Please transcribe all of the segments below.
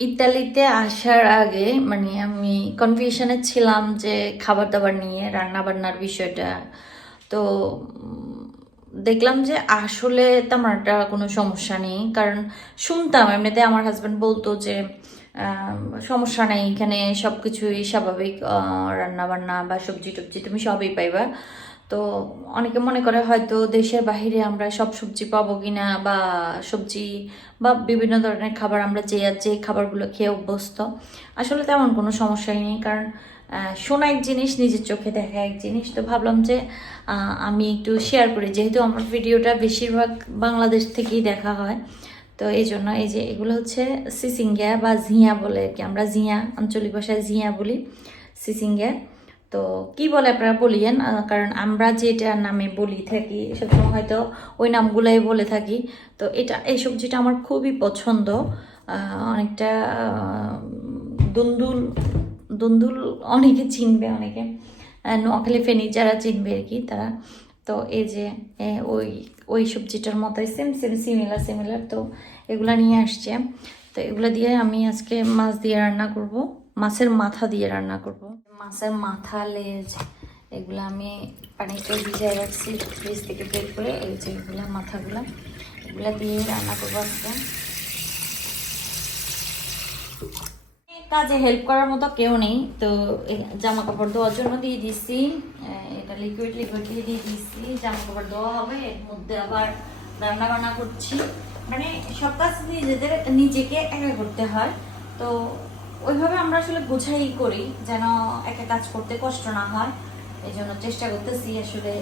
ইতালিতে আসার আগে মানে আমি কনফিউশনে ছিলাম যে খাবার দাবার নিয়ে রান্না বান্নার বিষয়টা। তো দেখলাম যে আসলে তেমন একটা কোনো সমস্যা নেই। কারণ শুনতাম, এমনিতে আমার হাজব্যান্ড বলতো যে সমস্যা নেই, এখানে সব কিছুই স্বাভাবিক রান্না বান্না বা সবজি টবজি তুমি সবই পাইবা। তো অনেকে মনে করে হয়তো দেশের বাহিরে আমরা সব সবজি পাবো কিনা বা সবজি বা বিভিন্ন ধরনের খাবার আমরা যে যে খাবারগুলো খেয়ে অভ্যস্ত, আসলে তেমন কোনো সমস্যাই নেই। কারণ শোনা এক জিনিস, নিজের চোখে দেখা এক জিনিস। তো ভাবলাম যে আমি একটু শেয়ার করি। যেহেতু আমার ভিডিওটা বেশিরভাগ বাংলাদেশ থেকেই দেখা হয়, তো এই জন্য এই যে এগুলো হচ্ছে সিসিঙ্গা বা ঝিয়া বলে আর কি। আমরা ঝিয়া, আঞ্চলিক ভাষায় ঝিয়া বলি সিসিঙ্গা তো কি বলে আপনারা বলিয়েন? কারণ আমরা যেটা নামে বলি থাকি সবসময় হয়তো ওই নামগুলাই বলে থাকি। তো এটা এই সবজিটা আমার খুবই পছন্দ অনেকটা দুন্দুল দুন্দুল অনেকে চিনবে অনেকে। নোয়াখালী ফেনী যারা চিনবে আর কি, তারা। তো এই যে ওই ওই সবজিটার মতোই সেম সেম সিমিলার সিমিলার তো এগুলা নিয়ে আসছে। তো এগুলা দিয়ে আমি আজকে মাছ দিয়ে রান্না করব। মাছের মাথা দিয়ে রান্না করব। মাছের মাথা, লেজ, এগুলো আমি পানিতে ভিজাই রাখছি, ফ্রিজ থেকে বের করে এই যে এগুলা, মাথাগুলা, এগুলা দিয়ে রান্না করব আজকে। কাজে হেল্প করার মতো কেউ নেই, তো জামা কাপড় ধোয়ার জন্য দিয়ে দিচ্ছি এটা লিকুইড লিকুইড দিয়ে দিয়ে দিছি জামা কাপড় ধোয়া হবে, এর মধ্যে আবার রান্না বান্না করছি। মানে সব কাজ নিজেদের, নিজেকে একা করতে হয়, তো ওইভাবে আমরা আসলে গোছাই করি যেন একা কাজ করতে কষ্ট না হয়। এই জন্য চেষ্টা করতেছি আসলে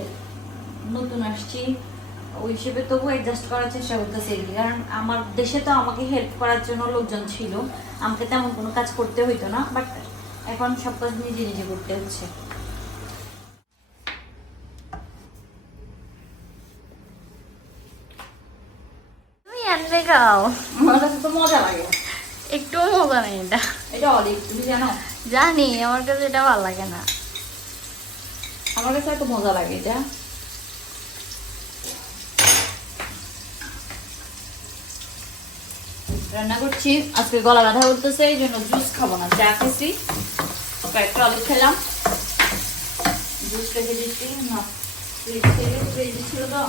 নতুন আসছি। ওই হিসেবে তবু অ্যাডজাস্ট করার চেষ্টা করতেছি কারণ আমার দেশে তো আমাকে হেল্প করার জন্য লোকজন ছিল। আমাকে তেমন কোনো কাজ করতে হইতো না বাট এখন সব কাজ নিজে নিজে করতে হচ্ছে। তুমি আনলে খাও আমার কাছে তো মজা লাগে। একটুও মজা নেই এটা। এটা অলিভ তুমি জানো? জানি আমার কাছে এটা ভালো লাগে না। আমার কাছে এত মজা লাগে এটা। রান্না করছি আজকে গলা ব্যথা করতেছে এই জন্য জুস খাব না চা খেয়েছি। কয়েকটা অলিভ খেলাম। জুস রেখে দিচ্ছি না ফ্রিজ থেকে ফ্রিজ ছিল তো।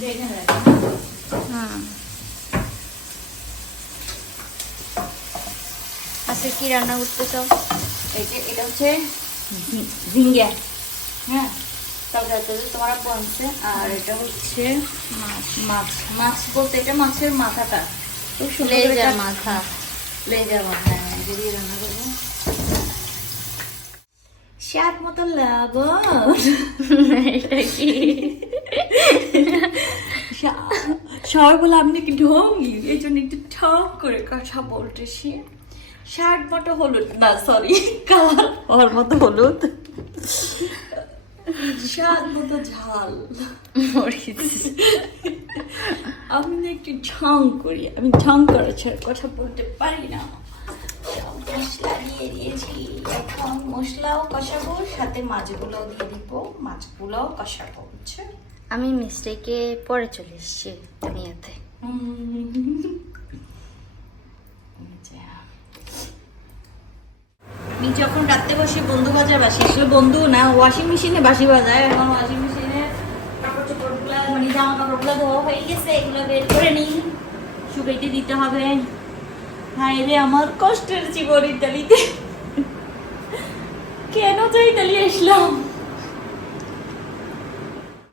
দেখে রাখি হুম। আজকে কি রান্না করতেছো এই যে এটা হচ্ছে ঝিঙ্গা। হ্যাঁ? তোমার আপু আনছে আর এটা হচ্ছে মাছ। মাছ। বলতে এটা মাছের মাথাটা। খুব সুন্দর মাথা। লেজার মাথা হ্যাঁ এটা রান্না করব। স্বাদ মতো লবণ এটা কি? সবাই বলে আপনি কি ঢঙ্গি? এই জন্য একটু ঠক করে কথা বলতেছি। শার্ট মতো হলুদ না সরি কালার ওর মতো হলুদ। স্বাদ মতো ঝাল। মরিচ আমি না একটু ঝং করি আমি ঝং করা ছাড়া কথা বলতে পারি না। মশলা দিয়ে দিয়েছি এখন মশলাও কষাবো সাথে মাছগুলোও দিয়ে দিব। মাছগুলোও কষাবো বুঝছ? আমি মিস্টেকে পরে চলে এসেছি দুনিয়াতে। আমি যখন রাত্রে বসে বন্ধু বাজার বাসি, আসলে বন্ধু না ওয়াশিং মেশিনে বাসি বাজায়। এখন ওয়াশিং মেশিনে কাপড় মানে জামা কাপড়গুলো ধোয়া হয়ে গেছে, এগুলো বের করে নিই। শুকাইতে দিতে হবে। হায় রে, আমার কষ্টের জীবন ইতালিতে। কেন তো ইতালি আসলাম?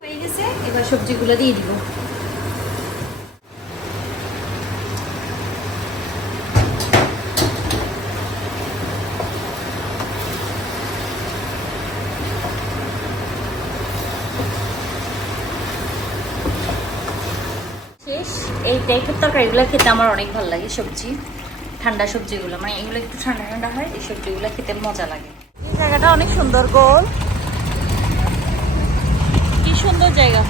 হয়ে গেছে, এবার সবজিগুলো দিয়ে দিব। শেষ। এই টাইপের তরকারিগুলো খেতে আমার অনেক ভালো লাগে সবজি ঠান্ডা সবজিগুলো। মানে এগুলো একটু ঠান্ডা ঠান্ডা হয় এই সবজিগুলো খেতে মজা লাগে। এই জায়গাটা অনেক সুন্দর গোল। কি সুন্দর জায়গা।